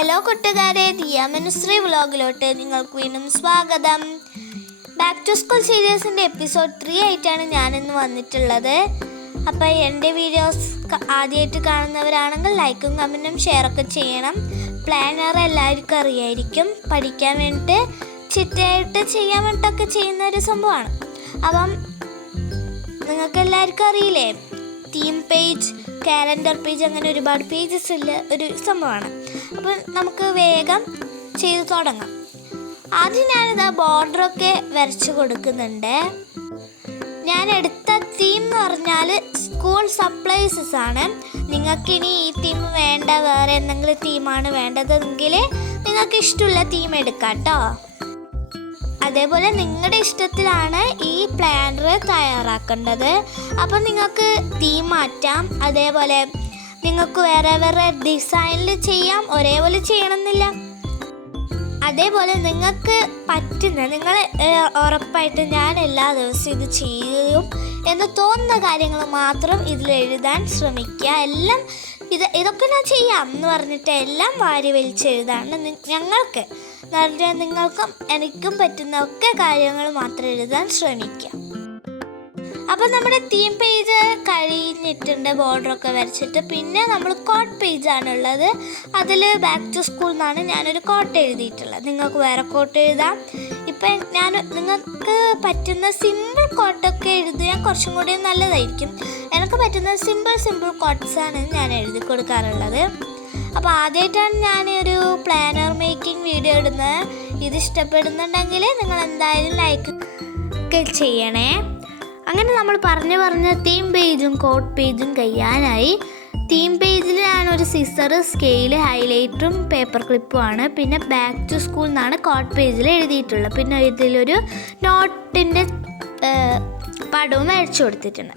Hello കൂട്ടുകാരെ, ദിയാമനുശ്രീ വ്ലോഗിലോട്ട് നിങ്ങൾക്ക് വീണ്ടും സ്വാഗതം. ബാക്ക് ടു സ്കൂൾ സീരീസിൻ്റെ എപ്പിസോഡ് 3 ആയിട്ടാണ് ഞാനിന്ന് വന്നിട്ടുള്ളത്. അപ്പോൾ എൻ്റെ വീഡിയോസ് ആദ്യമായിട്ട് കാണുന്നവരാണെങ്കിൽ ലൈക്കും കമൻറ്റും ഷെയറൊക്കെ ചെയ്യണം. പ്ലാനർ എല്ലാവർക്കും അറിയായിരിക്കും, പഠിക്കാൻ വേണ്ടിയിട്ട് ചിട്ടയായിട്ട് ചെയ്യാൻ വേണ്ടിയിട്ടൊക്കെ ചെയ്യുന്ന ഒരു സംഭവമാണ്. അപ്പം നിങ്ങൾക്ക് എല്ലാവർക്കും അറിയില്ലേ, തീം പേജ്, കാലണ്ടർ പേജ്, അങ്ങനെ ഒരുപാട് പേജസ് ഉള്ള ഒരു സംഭവമാണ്. അപ്പോൾ നമുക്ക് വേഗം ചെയ്ത് തുടങ്ങാം. ആദ്യം ഞാനിതാ ബോർഡറൊക്കെ വരച്ച് കൊടുക്കുന്നുണ്ട്. ഞാൻ എടുത്ത തീം എന്ന് പറഞ്ഞാൽ സ്കൂൾ സപ്ലൈസസ് ആണ്. നിങ്ങൾക്കിനി ഈ തീം വേണ്ട, വേറെ എന്തെങ്കിലും തീമാണ് വേണ്ടതെങ്കിൽ നിങ്ങൾക്ക് ഇഷ്ടമുള്ള തീം എടുക്കാം കേട്ടോ. അതേപോലെ നിങ്ങളുടെ ഇഷ്ടത്തിലാണ് ഈ പ്ലാനർ തയ്യാറാക്കേണ്ടത്. അപ്പം നിങ്ങൾക്ക് തീം മാറ്റാം. അതേപോലെ നിങ്ങൾക്ക് വേറെ വേറെ ഡിസൈനിൽ ചെയ്യാം, ഒരേപോലെ ചെയ്യണമെന്നില്ല. അതേപോലെ നിങ്ങൾക്ക് പറ്റുന്ന, നിങ്ങൾ ഉറപ്പായിട്ട് ഞാൻ എല്ലാ ദിവസവും ഇത് ചെയ്യും എന്ന് തോന്നുന്ന കാര്യങ്ങൾ മാത്രം ഇതിൽ എഴുതാൻ ശ്രമിക്കുക. എല്ലാം ഇതൊക്കെ ഞാൻ ചെയ്യാം എന്ന് പറഞ്ഞിട്ട് എല്ലാം വാരി വലിച്ചെഴുതാണ് ഞങ്ങൾക്ക് നിങ്ങൾക്കും എനിക്കും പറ്റുന്ന ഒക്കെ കാര്യങ്ങൾ മാത്രം എഴുതാൻ ശ്രമിക്കുക. അപ്പോൾ നമ്മുടെ തീം പേജ് കഴിഞ്ഞിട്ടുണ്ട്, ബോർഡറൊക്കെ വരച്ചിട്ട്. പിന്നെ നമ്മൾ കോട്ട് പേജാണുള്ളത്. അതിൽ ബാക്ക് ടു സ്കൂൾ എന്നാണ് ഞാനൊരു കോട്ട് എഴുതിയിട്ടുള്ളത്. നിങ്ങൾക്ക് വേറെ കോട്ട് എഴുതാം. ഇപ്പം നിങ്ങൾക്ക് പറ്റുന്ന സിമ്പിൾ കോട്ടൊക്കെ എഴുതിയാൽ കുറച്ചും കൂടി നല്ലതായിരിക്കും. എനിക്ക് പറ്റുന്ന സിമ്പിൾ കോട്ട്സാണ് ഞാൻ എഴുതി കൊടുക്കാറുള്ളത്. അപ്പോൾ ആദ്യമായിട്ടാണ് ഞാനൊരു പ്ലാനർ മേക്കിംഗ് വീഡിയോ ഇടുന്നത്. ഇത് ഇഷ്ടപ്പെടുന്നുണ്ടെങ്കിൽ നിങ്ങൾ എന്തായാലും ലൈക്ക് ചെയ്യണേ. അങ്ങനെ നമ്മൾ പറഞ്ഞ് തീം പേജും കോട്ട് പേജും കഴിയാനായി. തീം പേജിൽ ഞാനൊരു സിസർ, സ്കെയിൽ, ഹൈലൈറ്ററും പേപ്പർ ക്ലിപ്പുമാണ്. പിന്നെ ബാക്ക് ടു സ്കൂൾ എന്നാണ് കോട്ട് പേജിൽ എഴുതിയിട്ടുള്ളത്. പിന്നെ ഇതിലൊരു നോട്ടിൻ്റെ പടവും വരച്ചു കൊടുത്തിട്ടുണ്ട്.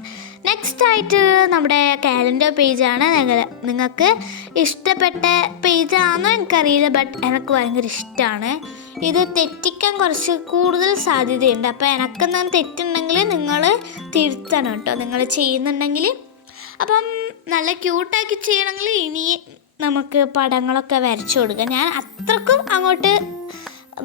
നെക്സ്റ്റ് ആയിട്ട് നമ്മുടെ കാലണ്ടർ പേജാണ്. നിങ്ങൾക്ക് ഇഷ്ടപ്പെട്ട പേജാണെന്നോ എനിക്കറിയില്ല, ബട്ട് എനിക്ക് ഭയങ്കര ഇഷ്ടമാണ്. ഇത് തെറ്റിക്കാൻ കുറച്ച് കൂടുതൽ സാധ്യതയുണ്ട്. അപ്പോൾ എനിക്കെന്തെങ്കിലും തെറ്റുണ്ടെങ്കിൽ നിങ്ങൾ തിരുത്തണം കേട്ടോ, നിങ്ങൾ ചെയ്യുന്നുണ്ടെങ്കിൽ. അപ്പം നല്ല ക്യൂട്ടാക്കി ചെയ്യണമെങ്കിൽ ഇനി നമുക്ക് പടങ്ങളൊക്കെ വരച്ചു കൊടുക്കുക. ഞാൻ അത്രക്കും അങ്ങോട്ട്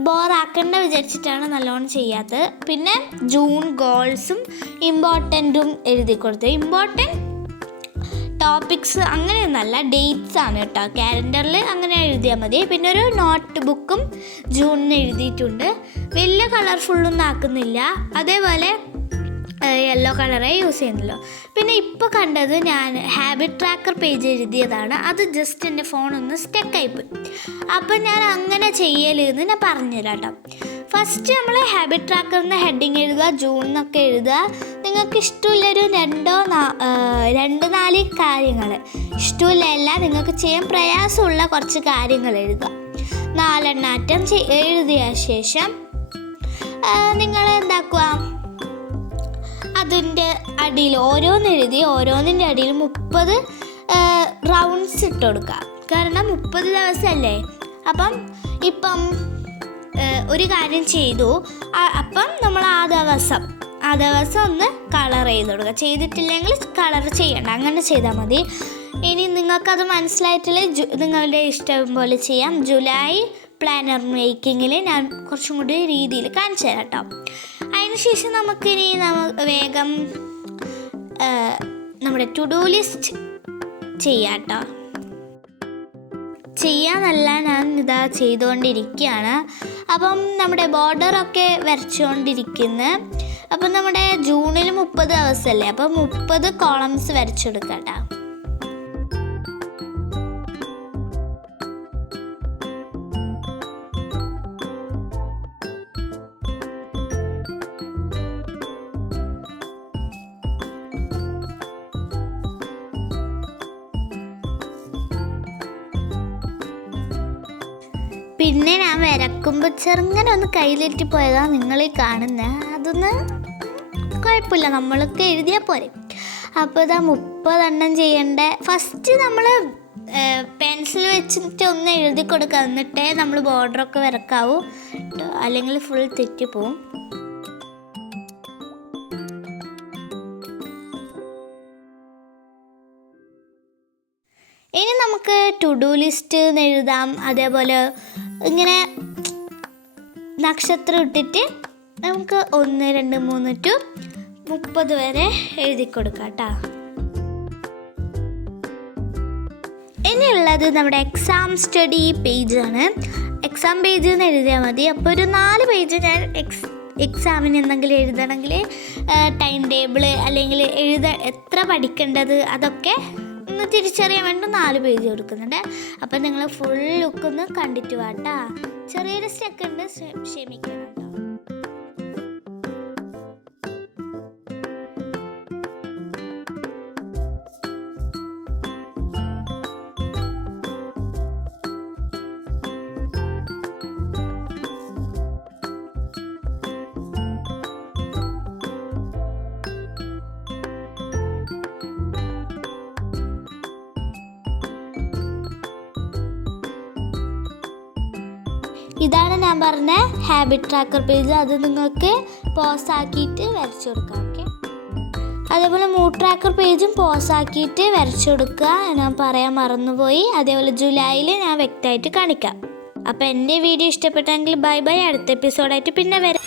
ബോറാക്കേണ്ട വിചാരിച്ചിട്ടാണ് നല്ലോണം ചെയ്യാത്തത്. പിന്നെ ജൂൺ ഗോൾസും ഇമ്പോർട്ടൻറ്റും എഴുതി കൊടുത്തത്. ഇമ്പോർട്ടൻറ്റ് ടോപ്പിക്സ് അങ്ങനെയൊന്നല്ല, ഡേറ്റ്സ് ആണ് കേട്ടോ. കാലണ്ടറിൽ അങ്ങനെ എഴുതിയാൽ മതി. പിന്നെ ഒരു നോട്ട് ബുക്കും ജൂണിന് എഴുതിയിട്ടുണ്ട്. വലിയ കളർഫുള്ളൊന്നും ആക്കുന്നില്ല. അതേപോലെ യെല്ലോ കളറേ യൂസ് ചെയ്യുന്നല്ലോ. പിന്നെ ഇപ്പോൾ കണ്ടത് ഞാൻ ഹാബിറ്റ് ട്രാക്കർ പേജ് എഴുതിയതാണ്. അത് ജസ്റ്റ് എൻ്റെ ഫോണൊന്ന് സ്റ്റക്കായിപ്പോയി. അപ്പം ഞാൻ അങ്ങനെ ചെയ്യലെന്ന് ഞാൻ പറഞ്ഞുതരാം കേട്ടോ. ഫസ്റ്റ് നമ്മൾ ഹാബിറ്റ് ട്രാക്കറിൻ്റെ ഹെഡിങ് എഴുതുക, ജൂൺ എന്നൊക്കെ എഴുതുക. നിങ്ങൾക്ക് ഇഷ്ടമുള്ളൊരു 2-4 കാര്യങ്ങൾ, ഇഷ്ടമില്ല അല്ല, നിങ്ങൾക്ക് ചെയ്യാൻ പ്രയാസമുള്ള കുറച്ച് കാര്യങ്ങൾ എഴുതുക. 4 എണ്ണാറ്റം എഴുതിയ ശേഷം നിങ്ങൾ എന്താക്കുക, അതിൻ്റെ അടിയിൽ ഓരോന്നെഴുതി ഓരോന്നിൻ്റെ അടിയിൽ 30 റൗണ്ട്സ് ഇട്ട് കൊടുക്കുക. കാരണം 30 ദിവസമല്ലേ. ഇപ്പം ഒരു കാര്യം ചെയ്തു, അപ്പം നമ്മൾ ആ ദിവസം ഒന്ന് കളർ ചെയ്ത് കൊടുക്കുക. ചെയ്തിട്ടില്ലെങ്കിൽ കളർ ചെയ്യണ്ട, അങ്ങനെ ചെയ്താൽ മതി. ഇനി നിങ്ങൾക്കത് മനസ്സിലായിട്ടില്ല, നിങ്ങളുടെ ഇഷ്ടം പോലെ ചെയ്യാം. ജൂലൈ പ്ലാനർ മേക്കിങ്ങിൽ ഞാൻ കുറച്ചും കൂടി രീതിയിൽ കാണിച്ചു തരാം കേട്ടോ. അതിനുശേഷം നമുക്കിനി വേഗം നമ്മുടെ ടു ഡു ലിസ്റ്റ് ചെയ്യാം കേട്ടോ. ചെയ്യാനല്ല, ഞാൻ ഇതാ ചെയ്തുകൊണ്ടിരിക്കുകയാണ്. അപ്പം നമ്മുടെ ബോർഡറൊക്കെ വരച്ചുകൊണ്ടിരിക്കുന്നു. അപ്പം നമ്മുടെ ജൂണിൽ 30 ദിവസമല്ലേ, അപ്പം 30 കോളംസ് വരച്ചെടുക്കാം കേട്ടോ. പിന്നെ ഞാൻ വരക്കുമ്പോൾ ചെറുങ്ങനെ ഒന്ന് കയ്യിലെറ്റി പോയതാണ് നിങ്ങൾ ഈ കാണുന്നത്. അതൊന്ന് കുഴപ്പമില്ല, നമ്മൾക്ക് എഴുതിയാൽ പോരെ. അപ്പോൾ ഇതാ 30 എണ്ണം ചെയ്യേണ്ട. ഫസ്റ്റ് നമ്മൾ പെൻസിൽ വെച്ചിട്ട് ഒന്ന് എഴുതി കൊടുക്കുക, എന്നിട്ടേ നമ്മൾ ബോർഡറൊക്കെ വരക്കാവൂ, അല്ലെങ്കിൽ ഫുൾ തെറ്റിപ്പോവും. ഇനി നമുക്ക് ടു ഡു ലിസ്റ്റ് എഴുതാം. അതേപോലെ ഇങ്ങനെ നക്ഷത്രം ഇട്ടിട്ട് നമുക്ക് 1, 2, 3 to 30 വരെ എഴുതി കൊടുക്കാം കേട്ടോ. ഇനിയുള്ളത് നമ്മുടെ എക്സാം സ്റ്റഡി പേജാണ്. എക്സാം പേജ് എന്ന് എഴുതിയാൽ മതി. അപ്പോൾ ഒരു 4 പേജ് ഞാൻ എക്സാമിന് എന്തെങ്കിലും എഴുതണമെങ്കിൽ ടൈം ടേബിൾ അല്ലെങ്കിൽ എത്ര പഠിക്കേണ്ടത് അതൊക്കെ ഒന്ന് തിരിച്ചറിയാൻ വേണ്ടി 4 പേജ് കൊടുക്കുന്നുണ്ട്. അപ്പം നിങ്ങൾ ഫുൾ ലുക്കൊന്ന് കണ്ടിട്ട് വാട്ടാ. ചെറിയൊരു സ്റ്റെക്കുണ്ട്, ക്ഷമിക്കണം കേട്ടോ. ഇതാണ് ഞാൻ പറഞ്ഞ ഹാബിറ്റ് ട്രാക്കർ പേജ്. അത് നിങ്ങൾക്ക് പോസ് ആക്കിയിട്ട് വരച്ചു കൊടുക്കാം. ഓക്കെ, അതേപോലെ മൂഡ് ട്രാക്കർ പേജും പോസ് ആക്കിയിട്ട് വരച്ചു കൊടുക്കുക. ഞാൻ പറയാൻ മറന്നുപോയി. അതേപോലെ ജൂലൈയിൽ ഞാൻ വ്യക്തമായിട്ട് കാണിക്കാം. അപ്പോൾ എൻ്റെ വീഡിയോ ഇഷ്ടപ്പെട്ടെങ്കിൽ ബൈ ബൈ. അടുത്ത എപ്പിസോഡായിട്ട് പിന്നെ വരാം.